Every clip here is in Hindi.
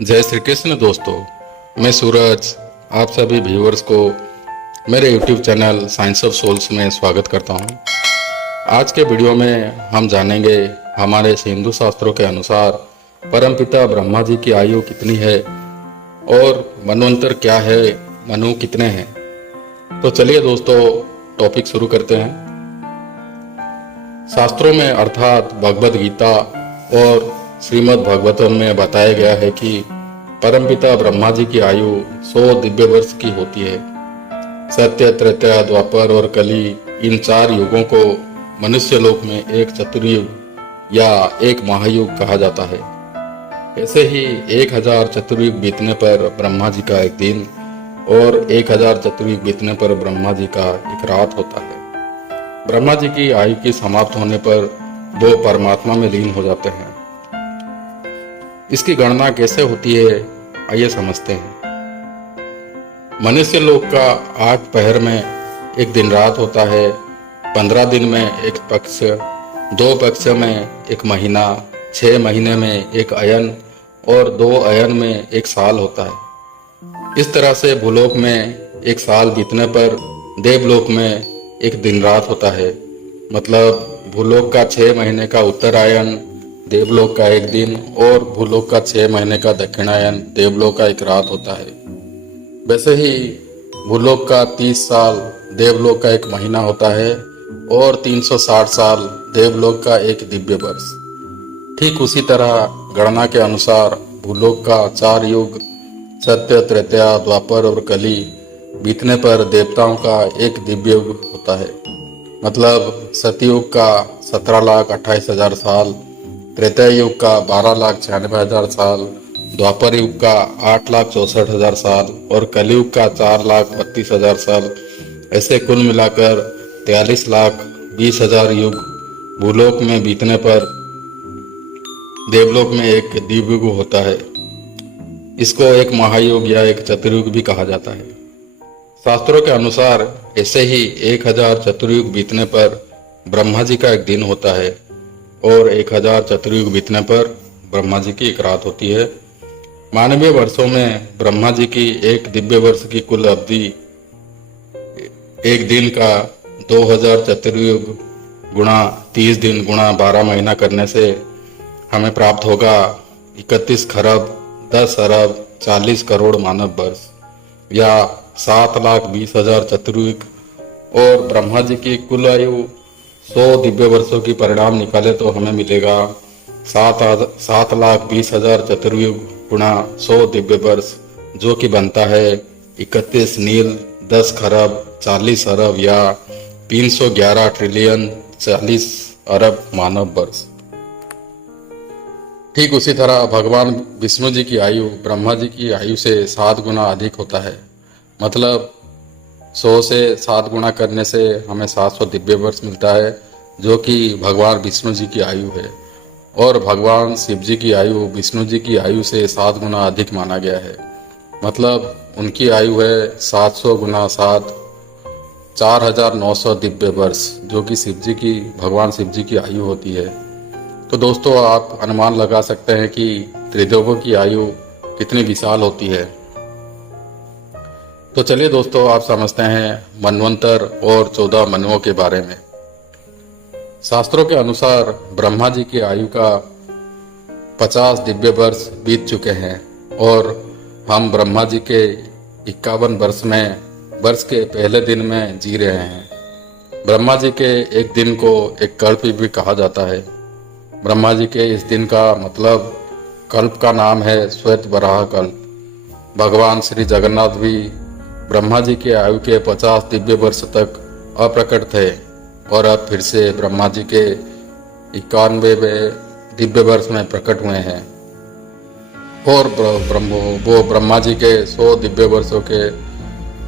जय श्री कृष्ण दोस्तों। मैं सूरज आप सभी व्यूअर्स को मेरे YouTube channel Science of Souls में स्वागत करता हूं। आज के वीडियो में हम जानेंगे हमारे हिंदू शास्त्रों के अनुसार परमपिता ब्रह्मा जी की आयु कितनी है और मनवंतर क्या है, मनु कितने हैं। तो चलिए दोस्तों टॉपिक शुरू करते हैं। शास्त्रों में अर्थात भगवद गीता और श्रीमद् भागवतम में बताया गया है कि परमपिता ब्रह्मा जी की आयु 100 दिव्य वर्ष की होती है। सत्य, त्रेता, द्वापर और कली इन 4 युगों को मनुष्य लोक में एक चतुर्युग या एक महायुग कहा जाता है। ऐसे ही 1000 चतुर्युग बीतने पर ब्रह्मा जी का एक दिन और 1000 चतुर्युग बीतने पर ब्रह्मा जी का एक रात होता है। ब्रह्मा जी की आयु की समाप्त होने पर वो परमात्मा में लीन हो जाते हैं। इसकी गणना कैसे होती है आइए समझते हैं। मनुष्य लोक का 8 पहर में एक दिन रात होता है, 15 दिन में एक पक्ष, 2 पक्ष में एक महीना, 6 महीने में एक अयन और 2 अयन में एक साल होता है। इस तरह से भूलोक में एक साल बीतने पर देवलोक में एक दिन रात होता है। मतलब भूलोक का 6 महीने का उत्तरायण देवलोक का एक दिन और भूलोक का 6 महीने का दक्षिणायन देवलोक का एक रात होता है। वैसे ही भूलोक का 30 साल देवलोक का एक महीना होता है और 360 साल देवलोक का एक दिव्य वर्ष। ठीक उसी तरह गणना के अनुसार भूलोक का 4 युग सत्य, त्रेता, द्वापर और कली बीतने पर देवताओं का एक दिव्य युग होता है। मतलब सतयुग का 17,28,000 साल, त्रेता युग का 12,96,000 साल, द्वापर युग का 8,64,000 साल और कलयुग का 4,32,000 साल। ऐसे कुल मिलाकर 43,20,000 युग भूलोक में बीतने पर देवलोक में एक दिव्य युग होता है। इसको एक महायुग या एक चतुर्युग भी कहा जाता है। शास्त्रों के अनुसार ऐसे ही 1000 चतुर्युग बीतने पर ब्रह्मा जी का एक दिन होता है और 1000 चतुर्युग बीतने पर ब्रह्मा जी की एक रात होती है। मानवीय वर्षों में ब्रह्मा जी की एक दिव्य वर्ष की कुल अवधि एक दिन का 2000 चतुर्युग गुणा 30 दिन गुणा 12 महीना करने से हमें प्राप्त होगा 31 खरब 10 अरब 40 करोड़ मानव वर्ष या 7,20,000 चतुर्युग। और ब्रह्मा जी की कुल आयु 100 दिव्य वर्षों की परिणाम निकाले तो हमें मिलेगा 7,20,000 चतुर्युग गुणा 100 दिव्य वर्ष, जो कि बनता है 31 नील 10 खरब 40 अरब या 311 ट्रिलियन 40 अरब मानव वर्ष। ठीक उसी तरह भगवान विष्णु जी की आयु ब्रह्मा जी की आयु से 7 गुना अधिक होता है। मतलब 100 से 7 गुणा करने से हमें 700 दिव्य वर्ष मिलता है, जो कि भगवान विष्णु जी की आयु है। और भगवान शिव जी की आयु विष्णु जी की आयु से 7 गुना अधिक माना गया है। मतलब उनकी आयु है 700 गुना 7 4,900 दिव्य वर्ष, जो कि भगवान शिव जी की आयु होती है। तो दोस्तों आप अनुमान लगा सकते हैं कि त्रिदेवों की आयु कितनी विशाल होती है। तो चलिए दोस्तों आप समझते हैं मनवंतर और 14 मनुओं के बारे में। शास्त्रों के अनुसार ब्रह्मा जी की आयु का 50 दिव्य वर्ष बीत चुके हैं और हम ब्रह्मा जी के 51 वर्ष के पहले दिन में जी रहे हैं। ब्रह्मा जी के एक दिन को एक कल्प भी कहा जाता है। ब्रह्मा जी के इस दिन का मतलब कल्प का नाम है श्वेत वराह कल्प। भगवान श्री जगन्नाथ भी ब्रह्मा जी के आयु के 50 दिव्य वर्ष तक अप्रकट थे और अब फिर से ब्रह्मा जी के 91वें दिव्य वर्ष में प्रकट हुए हैं और वो ब्रह्मा जी के 100 दिव्य वर्षों के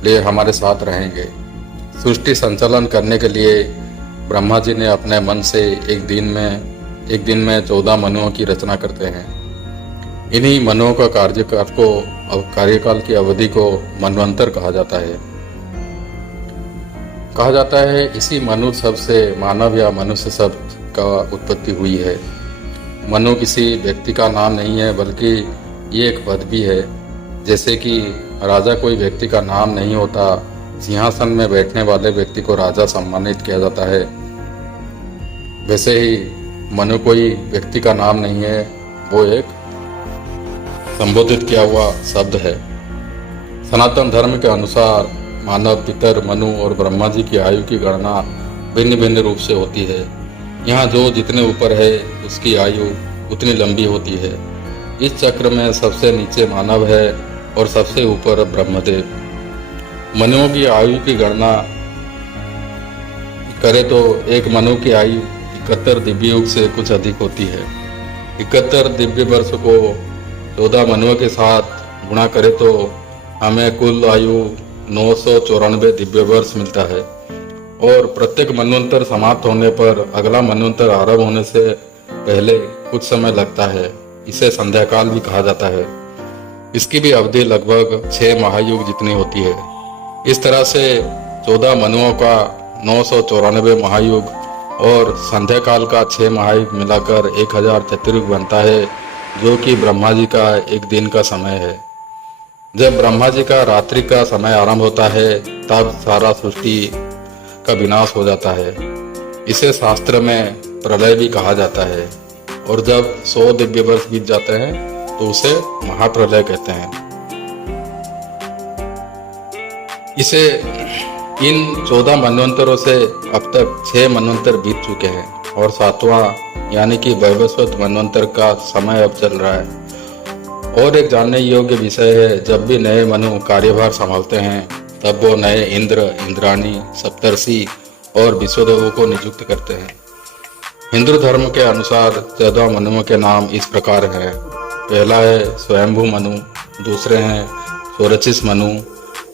लिए हमारे साथ रहेंगे। सृष्टि संचालन करने के लिए ब्रह्मा जी ने अपने मन से एक दिन में 14 मनुओं की रचना करते हैं। इन्हीं मनुओं का कार्यकाल की अवधि को मनवंतर कहा जाता है। इसी मनु शब्द से मानव या मनुष्य शब्द का उत्पत्ति हुई है। मनु किसी व्यक्ति का नाम नहीं है, बल्कि ये एक पद भी है। जैसे कि राजा कोई व्यक्ति का नाम नहीं होता, सिंहासन में बैठने वाले व्यक्ति को राजा सम्मानित किया जाता है, वैसे ही मनु कोई व्यक्ति का नाम नहीं है, वो एक संबोधित किया हुआ शब्द है। सनातन धर्म के अनुसार मानव, पितर, मनु और ब्रह्मा जी की आयु की गणना भिन्न भिन्न रूप से होती है। यहाँ जो जितने ऊपर है उसकी आयु उतनी लंबी होती है। इस चक्र में सबसे नीचे मानव है और सबसे ऊपर ब्रह्मदेव। मनुओं की आयु की गणना करें तो एक मनु की आयु 71 दिव्य युग से कुछ अधिक होती है। 71 दिव्य वर्ष को 14 मनुओं के साथ गुणा करें तो हमें कुल आयु 994 दिव्य वर्ष मिलता है। और प्रत्येक मनवंतर समाप्त होने पर अगला मनवंतर आरंभ होने से पहले कुछ समय लगता है। इसे संध्या काल भी कहा जाता है। इसकी भी अवधि लगभग 6 महायुग जितनी होती है। इस तरह से 14 मनुओं का 994 महायुग और संध्या काल का 6 महायुग मिलाकर 1000 चतुर्युग बनता है, जो कि ब्रह्मा जी का एक दिन का समय है। जब ब्रह्मा जी का रात्रि का समय आरंभ होता है तब सारा सृष्टि का विनाश हो जाता है। इसे शास्त्र में प्रलय भी कहा जाता है। और जब 100 दिव्य वर्ष बीत जाते हैं तो उसे महाप्रलय कहते हैं। इसे इन 14 मनवंतरों से अब तक 6 मनवंतर बीत चुके हैं और 7वां यानी कि वैवस्वत मनवंतर का समय अब चल रहा है। और एक जानने योग्य विषय है, जब भी नए मनु कार्यभार संभालते हैं तब वो नए इंद्र, इंद्राणी, सप्तर्षि और विश्वदेवों को नियुक्त करते हैं। हिंदू धर्म के अनुसार 14 मनुओं के नाम इस प्रकार हैं। पहला है स्वयंभू मनु, दूसरे हैं स्वरचिस मनु,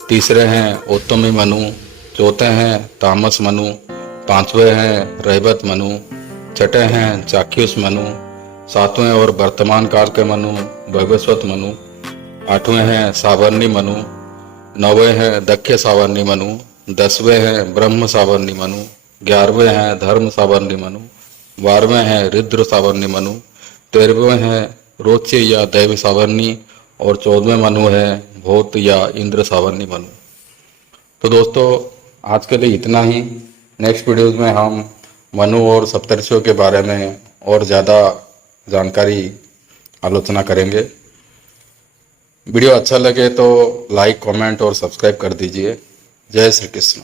तीसरे हैं ओत्तमी मनु, चौथे हैं तामस मनु, पांचवें हैं रैवत मनु, छठे हैं चाक्युस मनु, सातवें और वर्तमान काल के मनु वैवस्वत मनु, आठवें हैं सावर्णी मनु, नौवें हैं दक्ष सावर्णी मनु, 10वें हैं ब्रह्म सावर्णी मनु, 11वें हैं धर्म सावर्णी मनु, 12वें हैं रुद्र सावर्णी मनु, 13वें हैं रोच्य या दैव सावर्णी और 14वें मनु है भूत या इंद्र सावर्णी मनु। तो दोस्तों आज के लिए इतना ही। नेक्स्ट वीडियोज़ में हम मनु और सप्तर्षियों के बारे में और ज़्यादा जानकारी आलोचना करेंगे। वीडियो अच्छा लगे तो लाइक, कमेंट और सब्सक्राइब कर दीजिए। जय श्री कृष्ण।